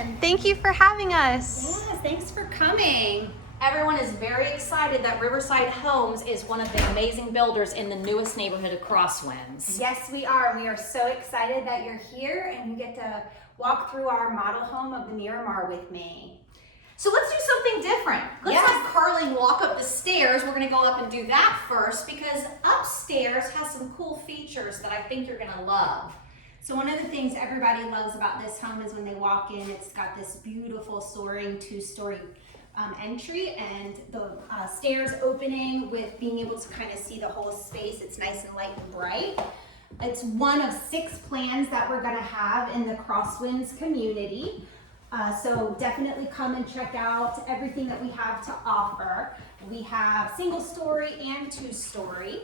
again. Thank you for having us. Yes, thanks for coming. Everyone is very excited that Riverside Homes is one of the amazing builders in the newest neighborhood of Crosswinds. Yes, we are. We are so excited that you're here and you get to walk through our model home of the Miramar with me. So let's do something different. Let's have Carly walk up the stairs. We're going to go up and do that first because upstairs has some cool features that I think you're going to love. So one of the things everybody loves about this home is when they walk in, it's got this beautiful soaring two-story entry and the stairs opening with being able to kind of see the whole space. It's nice and light and bright. It's one of 6 plans that we're going to have in the Crosswinds community. So definitely come and check out everything that we have to offer. We have single story and 2-story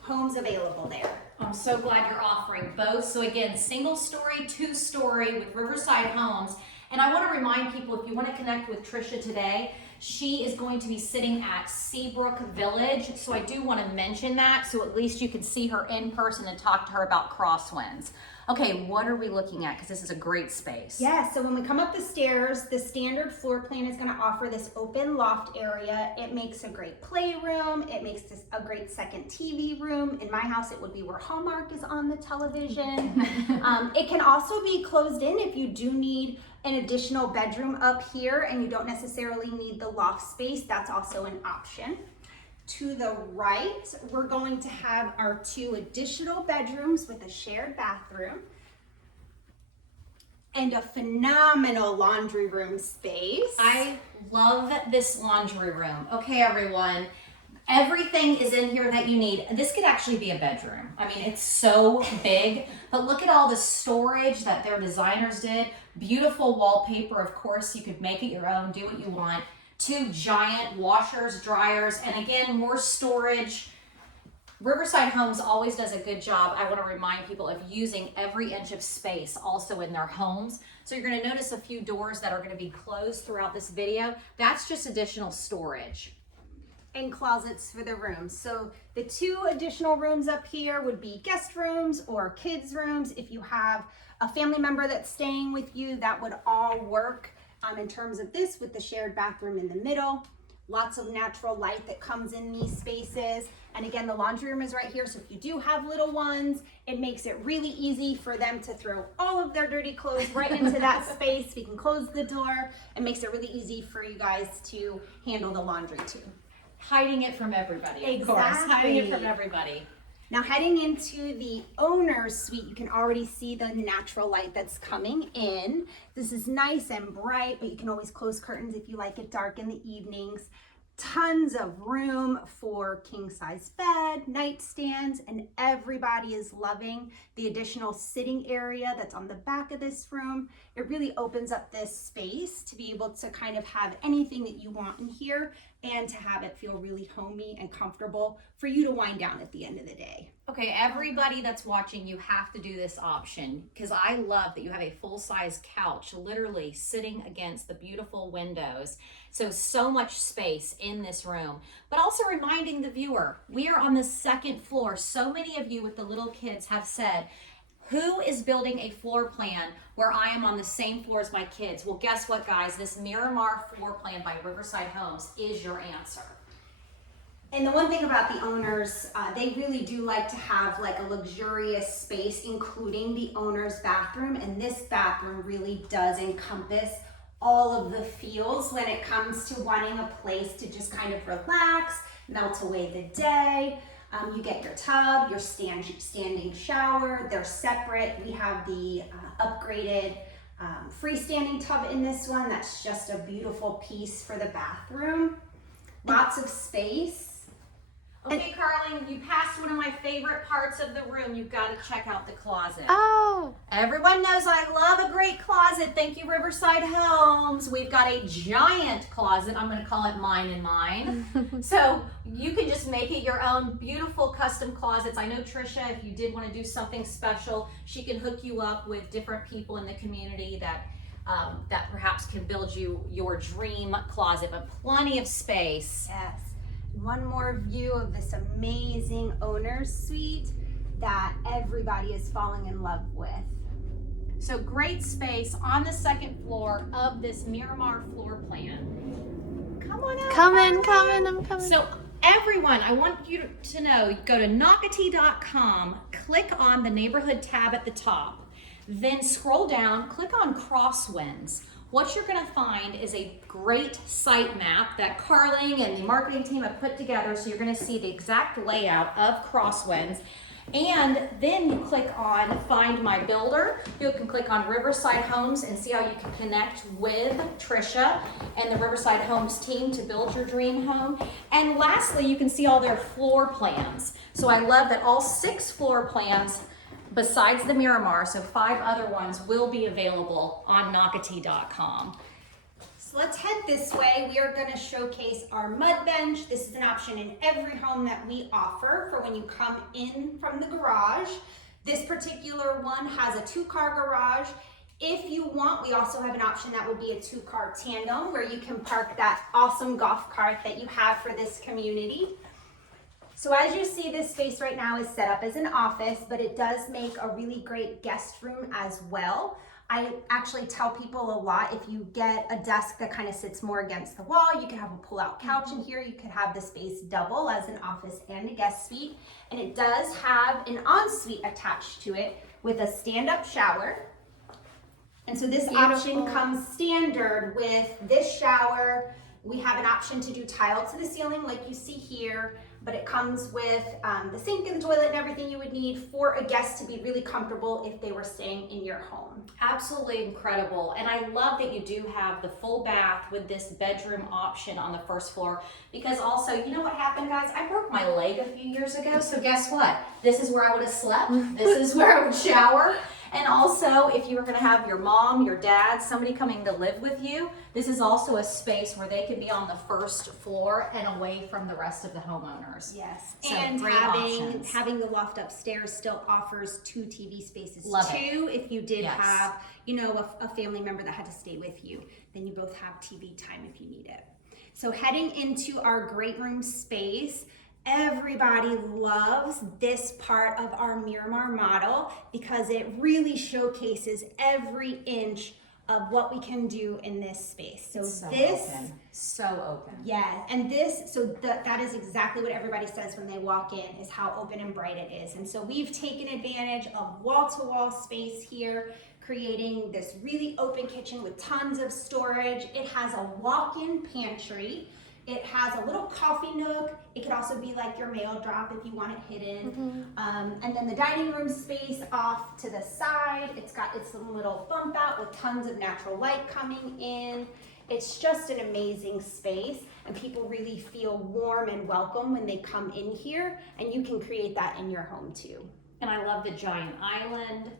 homes available there. I'm so glad you're offering both. So again, single story, 2-story with Riverside Homes. And I want to remind people, if you want to connect with Trisha today, she is going to be sitting at Seabrook Village. So I do want to mention that so at least you can see her in person and talk to her about Crosswinds. Okay, what are we looking at? Because this is a great space. Yeah, so when we come up the stairs, the standard floor plan is going to offer this open loft area. It makes a great playroom. It makes this a great second TV room. In my house, it would be where Hallmark is on the television. It can also be closed in if you do need an additional bedroom up here and you don't necessarily need the loft space. That's also an option. To the right, we're going to have our 2 additional bedrooms with a shared bathroom and a phenomenal laundry room space. I love this laundry room. Okay, everyone. Everything is in here that you need. This could actually be a bedroom. I mean, it's so big, but look at all the storage that their designers did. Beautiful wallpaper, of course. You could make it your own, do what you want. 2 giant washers, dryers, and again, more storage. Riverside Homes always does a good job. I want to remind people of using every inch of space also in their homes. So you're going to notice a few doors that are going to be closed throughout this video. That's just additional storage. And closets for the rooms. So the 2 additional rooms up here would be guest rooms or kids rooms. If you have a family member that's staying with you, that would all work. In terms of this, with the shared bathroom in the middle, lots of natural light that comes in these spaces. And again, the laundry room is right here. So if you do have little ones, it makes it really easy for them to throw all of their dirty clothes right into that space. We can close the door. It makes it really easy for you guys to handle the laundry too. Hiding it from everybody, of course. Hiding it from everybody. Now heading into the owner's suite, you can already see the natural light that's coming in. This is nice and bright, but you can always close curtains if you like it dark in the evenings. Tons of room for king-size bed, nightstands, and everybody is loving the additional sitting area that's on the back of this room. It really opens up this space to be able to kind of have anything that you want in here and to have it feel really homey and comfortable for you to wind down at the end of the day. Okay, everybody that's watching, you have to do this option because I love that you have a full-size couch literally sitting against the beautiful windows. So much space in this room, but also reminding the viewer, we are on the 2nd floor. So many of you with the little kids have said, who is building a floor plan where I am on the same floor as my kids? Well, guess what, guys? This Miramar floor plan by Riverside Homes is your answer. And the one thing about the owners, they really do like to have like a luxurious space, including the owner's bathroom. And this bathroom really does encompass all of the feels when it comes to wanting a place to just kind of relax, melt away the day. You get your tub, your standing shower. They're separate. We have the upgraded freestanding tub in this one. That's just a beautiful piece for the bathroom. Lots of space. Okay, Carly, you passed one of my favorite parts of the room. You've got to check out the closet. Oh, Everyone knows I love a great closet. Thank you, Riverside Homes. We've got a giant closet. I'm going to call it mine and mine. So you can just make it your own beautiful custom closets. I know Trisha, if you did want to do something special, she can hook you up with different people in the community that perhaps can build you your dream closet, but plenty of space. Yes. One more view of this amazing owner's suite that everybody is falling in love with. So great space on the second floor of this Miramar floor plan. Come on out. Coming, I'm coming. So everyone, I want you to know, go to Nocatee.com, click on the neighborhood tab at the top, then scroll down, click on Crosswinds. What you're gonna find is a great site map that Carling and the marketing team have put together, so you're gonna see the exact layout of Crosswinds. And then you click on Find My Builder. You can click on Riverside Homes and see how you can connect with Trisha and the Riverside Homes team to build your dream home. And lastly, you can see all their floor plans. So I love that all 6 floor plans besides the Miramar, so 5 other ones will be available on Nocatee.com. So let's head this way. We are going to showcase our mud bench. This is an option in every home that we offer for when you come in from the garage. This particular one has a 2-car garage. If you want, we also have an option that would be a 2-car tandem where you can park that awesome golf cart that you have for this community. So as you see, this space right now is set up as an office, but it does make a really great guest room as well. I actually tell people a lot, if you get a desk that kind of sits more against the wall, you can have a pull-out couch in here. You could have the space double as an office and a guest suite. And it does have an ensuite attached to it with a stand-up shower. And so this option comes standard with this shower. We have an option to do tile to the ceiling like you see here, but it comes with the sink and the toilet and everything you would need for a guest to be really comfortable if they were staying in your home. Absolutely incredible. And I love that you do have the full bath with this bedroom option on the first floor, because also, you know what happened, guys? I broke my leg a few years ago, so guess what? This is where I would have slept. This is where I would shower. And also, if you were gonna have your mom, your dad, somebody coming to live with you, this is also a space where they can be on the first floor and away from the rest of the homeowners. Yes, So and great having the loft upstairs still offers 2 TV spaces Love too. If you did Yes. have, you know, a family member that had to stay with you, then you both have TV time if you need it. So heading into our great room space, everybody loves this part of our Miramar model because it really showcases every inch of what we can do in this space. So So open. yeah, and that is exactly what everybody says when they walk in, is how open and bright it is. And so we've taken advantage of wall-to-wall space here, creating this really open kitchen with tons of storage. It has a walk-in pantry. It has a little coffee nook. It could also be like your mail drop if you want it hidden. And then the dining room space off to the side. It's got its little bump out with tons of natural light coming in. It's just an amazing space, and people really feel warm and welcome when they come in here, and you can create that in your home too. And I love the giant island.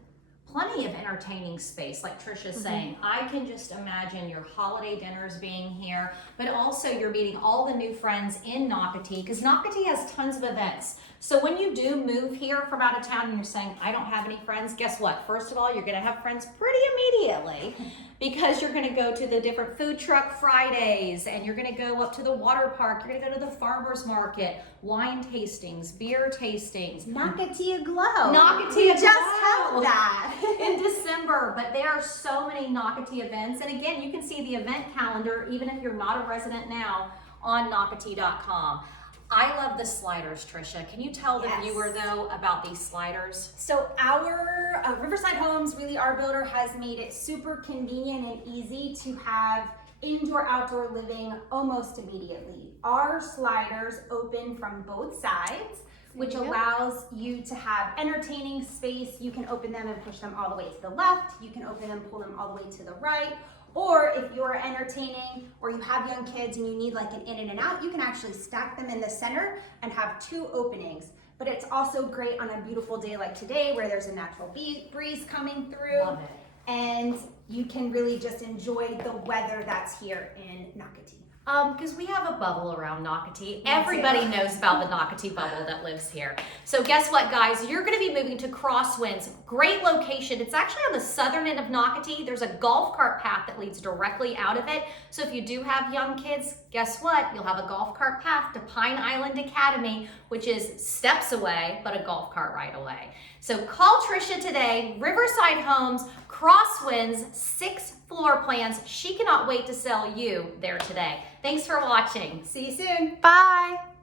Plenty of entertaining space, like Trisha's saying. I can just imagine your holiday dinners being here, but also you're meeting all the new friends in Nocatee, because Nocatee has tons of events. So when you do move here from out of town and you're saying, I don't have any friends, guess what? First of all, you're gonna have friends pretty immediately, because you're gonna go to the different food truck Fridays, and you're gonna go up to the water park, you're gonna go to the farmer's market, wine tastings, beer tastings. Nocatee aglow. Nocatee We aglow. just held that. In December, but there are so many Nocatee events. And again, you can see the event calendar, even if you're not a resident now, on Nocatee.com. I love the sliders, Trisha. Can you tell the viewer, though, about these sliders? So our Riverside Homes, really our builder, has made it super convenient and easy to have indoor-outdoor living almost immediately. Our sliders open from both sides, which allows you to have entertaining space. You can open them and push them all the way to the left. You can open them, pull them all the way to the right. Or if you're entertaining or you have young kids and you need like an in and an out, you can actually stack them in the center and have 2 openings. But it's also great on a beautiful day like today where there's a natural breeze coming through. Love it. And you can really just enjoy the weather that's here in Nocatee. Because we have a bubble around Nocatee. Everybody knows about the Nocatee bubble that lives here. So guess what, guys? You're going to be moving to Crosswinds. Great location. It's actually on the southern end of Nocatee. There's a golf cart path that leads directly out of it. So if you do have young kids, guess what? You'll have a golf cart path to Pine Island Academy, which is steps away, but a golf cart right away. So call Trisha today, Riverside Homes, Crosswinds, 6 floor plans. She cannot wait to sell you there today. Thanks for watching. See you soon. Bye.